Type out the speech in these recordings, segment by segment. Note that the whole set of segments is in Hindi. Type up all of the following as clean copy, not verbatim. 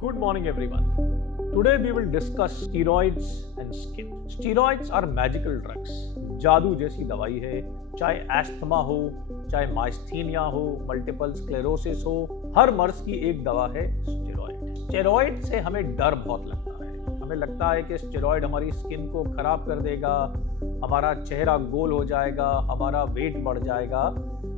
Good morning everyone. Today we will discuss steroids and skin. Steroids are magical drugs. जादू जैसी दवाई है, चाहे एस्थमा हो, चाहे माइस्थीनिया हो, मल्टीपल स्क्लेरोसिस हो, हर मर्ज की एक दवा है स्टेरॉइड। स्टेरॉइड से हमें डर बहुत लगता है। हमें लगता है कि स्टेरॉइड हमारी स्किन को खराब कर देगा, हमारा चेहरा गोल हो जाएगा, हमारा वेट बढ़ जाएगा,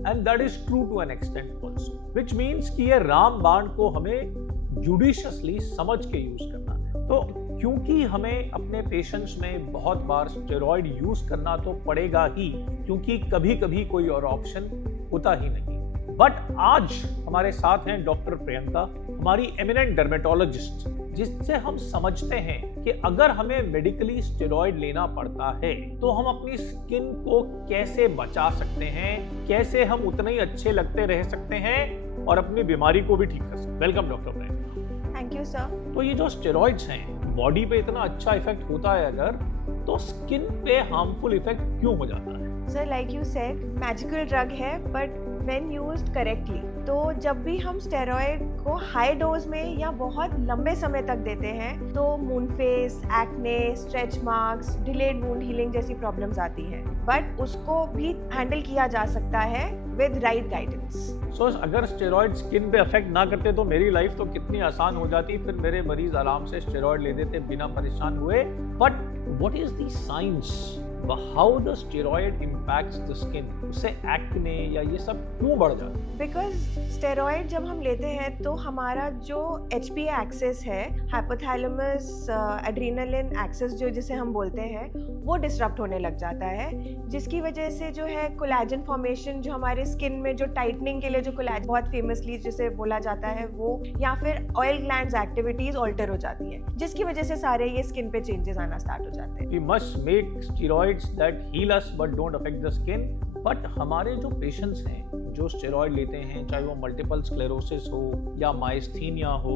and that is true to an extent also, which means कि ये रामबाण को हमें जुडिशियसली समझ के यूज करना है। तो क्योंकि हमें अपने पेशेंट्स में बहुत बार स्टेरॉइड यूज करना तो पड़ेगा ही, क्योंकि कभी कभी कोई और ऑप्शन होता ही नहीं। बट आज हमारे साथ हैं डॉक्टर प्रियंका, हमारी एमिनेंट डर्मेटोलॉजिस्ट, जिससे हम समझते हैं कि अगर हमें मेडिकली स्टेरॉइड लेना पड़ता है तो हम अपनी स्किन को कैसे बचा सकते हैं, कैसे हम उतने ही अच्छे लगते रह सकते हैं और अपनी बीमारी को भी ठीक कर सकते हैं। Welcome doctor Priyanka. Thank you sir. तो ये जो स्टेरॉइड्स हैं, बॉडी पे इतना अच्छा इफेक्ट होता है अगर, तो स्किन पे हार्मफुल इफेक्ट क्यों हो जाता है? Sir like you said, magical drug है बट व्हेन यूज्ड करेक्टली। तो जब भी हम स्टेरॉइड को हाई डोज में या बहुत लंबे समय तक देते हैं तो moon face, acne, stretch marks, delayed wound healing जैसी प्रॉब्लम्स आती हैं, बट उसको भी हैंडल किया जा सकता है विद राइट गाइडेंस। सो अगर स्टेरॉइड स्किन पे अफेक्ट ना करते तो मेरी लाइफ तो कितनी आसान हो जाती, फिर मेरे मरीज आराम से स्टेरॉइड ले देते बिना परेशान हुए। But what is the science, how the steroid impacts the skin? उससे एक्ने या ये सब क्यों बढ़ जाता है? बिकॉज स्टेरॉइड जब हम लेते हैं तो हमारा जो HPA एक्सेस है, हाइपोथैलेमस एड्रेनालिन एक्सेस जो जिसे हम बोलते हैं, वो डिसरप्ट होने लग जाता है, जिसकी वजह से जो है कोलेजन फॉर्मेशन, जो हमारे स्किन में जो टाइटनिंग के लिए जो कोलेजन बहुत फेमसली जिसे बोला जाता है वो, या फिर ऑयल ग्लैंड्स एक्टिविटीज ऑल्टर हो जाती है, जिसकी वजह से सारे ये स्किन पे चेंजेस आना स्टार्ट हो जाते हैं। We must make steroids that heal us but don't affect the skin. But हमारे जो पेशेंट्स हैं जो स्टेरॉइड लेते हैं, चाहे वो मल्टीपल स्क्लेरोसिस हो या माइस्थीनिया हो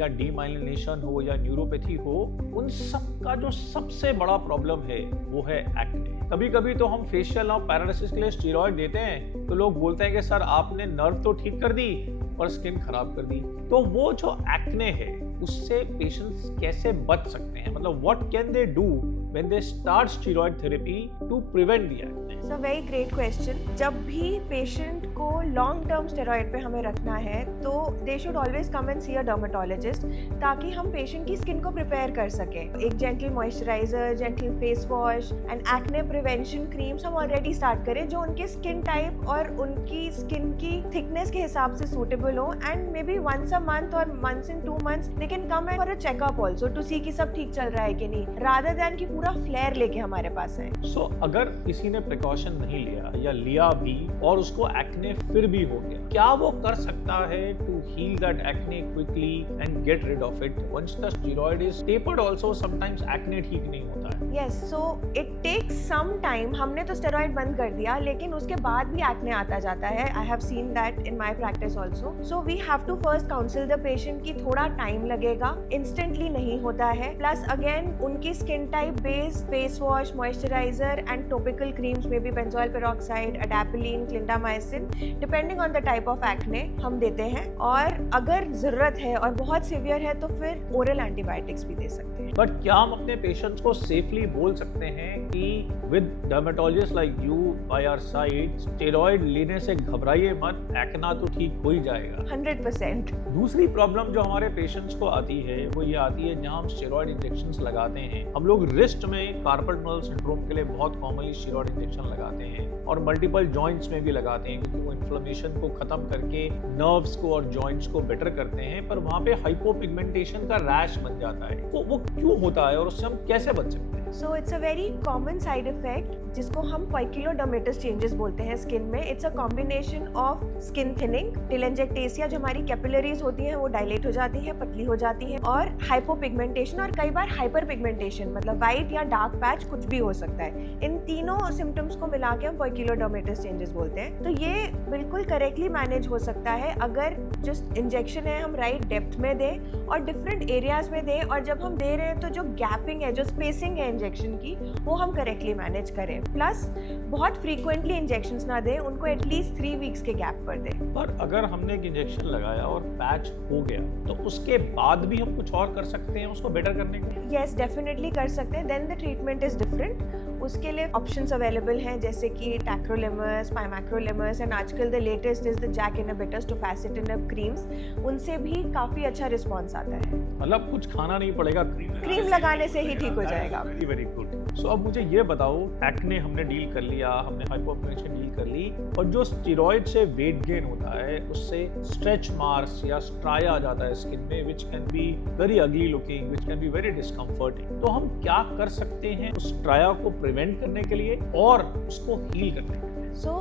या डीमाइलिनेशन हो या न्यूरोपैथी हो, उन सब का जो सबसे बड़ा प्रॉब्लम है वो है एक्ने। कभी कभी तो हम फेशियल और पैरालिसिस के लिए स्टेरॉइड देते हैं तो लोग बोलते हैं कि सर आपने नर्व तो ठीक कर दी पर स्किन खराब कर दी। तो वो जो एक्ने है उससे पेशेंट्स कैसे बच सकते हैं? मतलब what can they do when they start steroid therapy to prevent the acne? So very great question. जब भी पेशेंट को लॉन्ग टर्म स्टेरॉइड पे हमें रखना है तो they should always come and see a dermatologist, ताकि हम पेशेंट की स्किन को प्रिपेयर कर सके। एक gentle moisturiser, gentle face wash and acne prevention creams हम ऑलरेडी स्टार्ट करें जो उनके स्किन टाइप और उनकी स्किन की थिकनेस के हिसाब से सूटेबल हो, and maybe once a month और once in 2 months they can come for a checkup also to see कि सब ठीक चल रहा है कि नहीं, रादर देन कि पूरा फ्लेयर लेके हमारे पास है। सो अगर किसी ने प्रिकॉशन नहीं लिया या लिया भी और उसको एक्ने फिर भी हो गया, क्या वो कर सकता है to heal that acne quickly and get rid of it? Once the steroid is tapered also sometimes acne ठीक नहीं होता है। Yes, so it takes some time. हमने तो स्टेरॉइड बंद कर दिया लेकिन उसके बाद भी एक्ने आता जाता है। I have seen that in my practice also. So we have to first counsel the patient कि थोड़ा टाइम लगेगा, इंस्टेंटली नहीं होता है। प्लस अगेन उनकी skin type based face wash, moisturiser and topical creams में भी benzoyl peroxide, adapalene, clindamycin, depending on the type of acne हम देते हैं। और अगर जरूरत है और बहुत सीवियर है तो फिर ओरल एंटीबायोटिक्स भी दे सकते हैं। बट क्या हम अपने पेशेंट्स को सेफली बोल सकते हैं कि with dermatologist like you by our side, steroid लेने से घबराइए मत, एक्ना तो ठीक हो ही जाएगा? 100%। दूसरी प्रॉब्लम जो हमारे पेशेंट्स को आती है वो ये आती है, जहां हम स्टेरॉइड इंजेक्शंस लगाते हैं, हम लोग रिस्ट में कार्पल टनल सिंड्रोम के लिए बहुत कॉमनली स्टेरॉइड इंजेक्शन लगाते हैं और मल्टीपल जॉइंट्स में भी लगाते हैं, क्योंकि वो इन्फ्लेमेशन को खत्म करके नर्व्स को और जॉइंट्स को बेटर करते हैं, पर वहां पे हाइपोपिगमेंटेशन का रैश बन जाता है। वो क्यों होता है और उससे हम कैसे बच सकते हैं? So it's a very common side effect जिसको हम पाइकिलोडर्मेटस चेंजेस बोलते हैं स्किन में। It's a combination of skin thinning, telangiectasia, जो हमारी कैपिलरीज होती हैं वो डायलेट हो जाती हैं, पतली हो जाती हैं, और हाइपोपिगमेंटेशन और कई बार हाइपर पिगमेंटेशन, मतलब वाइट या डार्क पैच कुछ भी हो सकता है। इन तीनों सिम्टम्स को मिला के हम पाइकिलोडर्मेटस चेंजेस बोलते हैं। तो ये बिल्कुल करेक्टली मैनेज हो सकता है अगर जो इंजेक्शन है हम राइट डेप्थ में दें और डिफरेंट एरियाज में दें, और जब हम दे रहे हैं तो जो गैपिंग है, जो स्पेसिंग है इंजेक्शन की वो हम करेक्टली मैनेज करें, प्लस बहुत फ्रीक्वेंटली इंजेक्शंस ना दें, उनको एटलीस्ट 3 वीक्स के गैप पर दें। पर अगर हमने एक इंजेक्शन लगाया और पैच हो गया तो उसके बाद भी हम कुछ और कर सकते हैं उसको बेटर करने के लिए? यस, डेफिनेटली कर सकते हैं। Then the treatment is different. उसके लिए ऑप्शंस अवेलेबल हैं जैसे कि टैक्रोलिमस, पाइमैक्रोलिमस एंड आजकल the latest is the JAK inhibitors, tofacitinib creams. उनसे भी काफ़ी अच्छा रिस्पॉन्स आता है। मतलब कुछ खाना नहीं पड़ेगा, क्रीम लगाने से ही ठीक हो जाएगा। Very very good. सो अब मुझे ये बताओ, एक्ने हमने डील कर लिया, हमने हाइपोटेंशन डील कर ली, और जो स्टेरॉइड से वेट गेन होता है उससे स्ट्रेच मार्क्स या स्ट्राया आ जाता है स्किन में, which can be very ugly looking, which can be very discomforting. तो हम क्या कर सकते हैं उस स्ट्राया को प्रिवेंट करने के लिए और उसको हील करने के लिए? So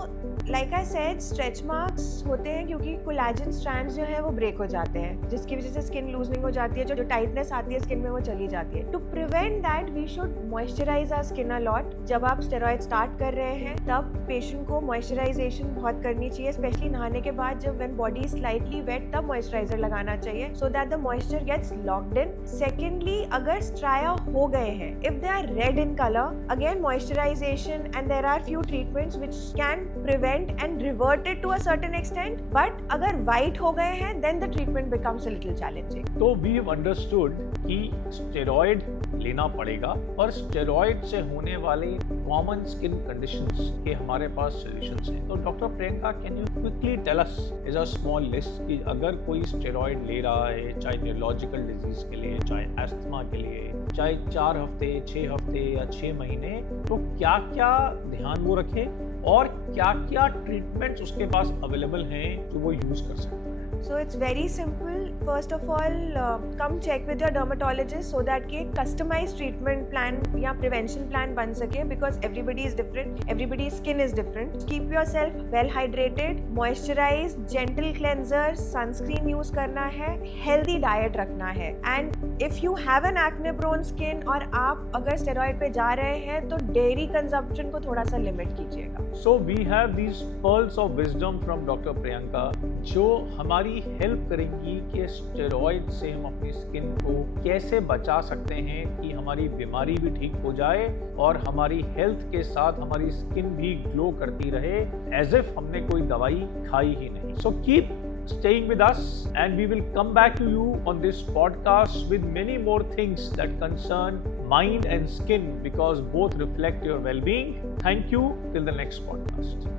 like I said, stretch marks होते हैं क्योंकि कोलेजन स्ट्रैंड्स जो है वो ब्रेक हो जाते हैं, जिसकी वजह से स्किन लूजनिंग हो जाती है, जो टाइटनेस आती है स्किन में वो चली जाती है। To prevent that we should moisturize our skin a lot. जब आप स्टेरॉइड स्टार्ट कर रहे हैं तब पेशेंट को मॉइस्चराइजेशन बहुत करनी चाहिए, स्पेशली नहाने के बाद जब when body is slightly wet तब मॉइस्चराइजर लगाना चाहिए so that the moisture gets locked in. Secondly, अगर स्ट्राया हो गए हैं, if they are red in colour, again moisturization and there are few treatments which can prevent and revert it to a certain extent, but अगर white हो गए हैं then the treatment becomes a little challenging. तो we have understood कि स्टेरॉइड लेना पड़ेगा और स्टेरॉइड से होने वाले कॉमन स्किन कंडीशंस के हमारे पास सॉल्यूशंस हैं। तो doctor Priyanka, can you quickly tell us as a small list कि अगर कोई स्टेरॉइड ले रहा है, चाहे न्यूरोलॉजिकल डिजीज के लिए, चाहे एस्थमा के लिए, चाहे 4 हफ्ते, 6 हफ्ते या 6 महीने, तो क्या क्या ध्यान वो रखे और क्या क्या ट्रीटमेंट्स उसके पास अवेलेबल हैं जो वो यूज कर सकते हैं? So it's very simple. First of all, come check with your dermatologist so that कि customized treatment plan या prevention plan बन सके, because everybody is different, everybody's skin is different. Keep yourself well hydrated, moisturize, gentle cleanser, sunscreen use करना है, healthy diet रखना है, and if you have an acne prone skin और आप अगर steroid पे जा रहे हैं तो dairy consumption को थोड़ा सा limit कीजिएगा। So we have these pearls of wisdom from Dr. Priyanka जो हमारी हेल्प करेंगी कि स्टेरॉइड से हम अपनी स्किन को कैसे बचा सकते हैं कि हमारी बीमारी भी ठीक हो जाए और हमारी हेल्थ के साथ हमारी स्किन भी ग्लो करती रहे, एज इफ हमने कोई दवाई खाई ही नहीं। So keep staying with us and we will come back to you on this podcast with many more things that concern mind and skin because both reflect your well-being. Thank you till the next podcast.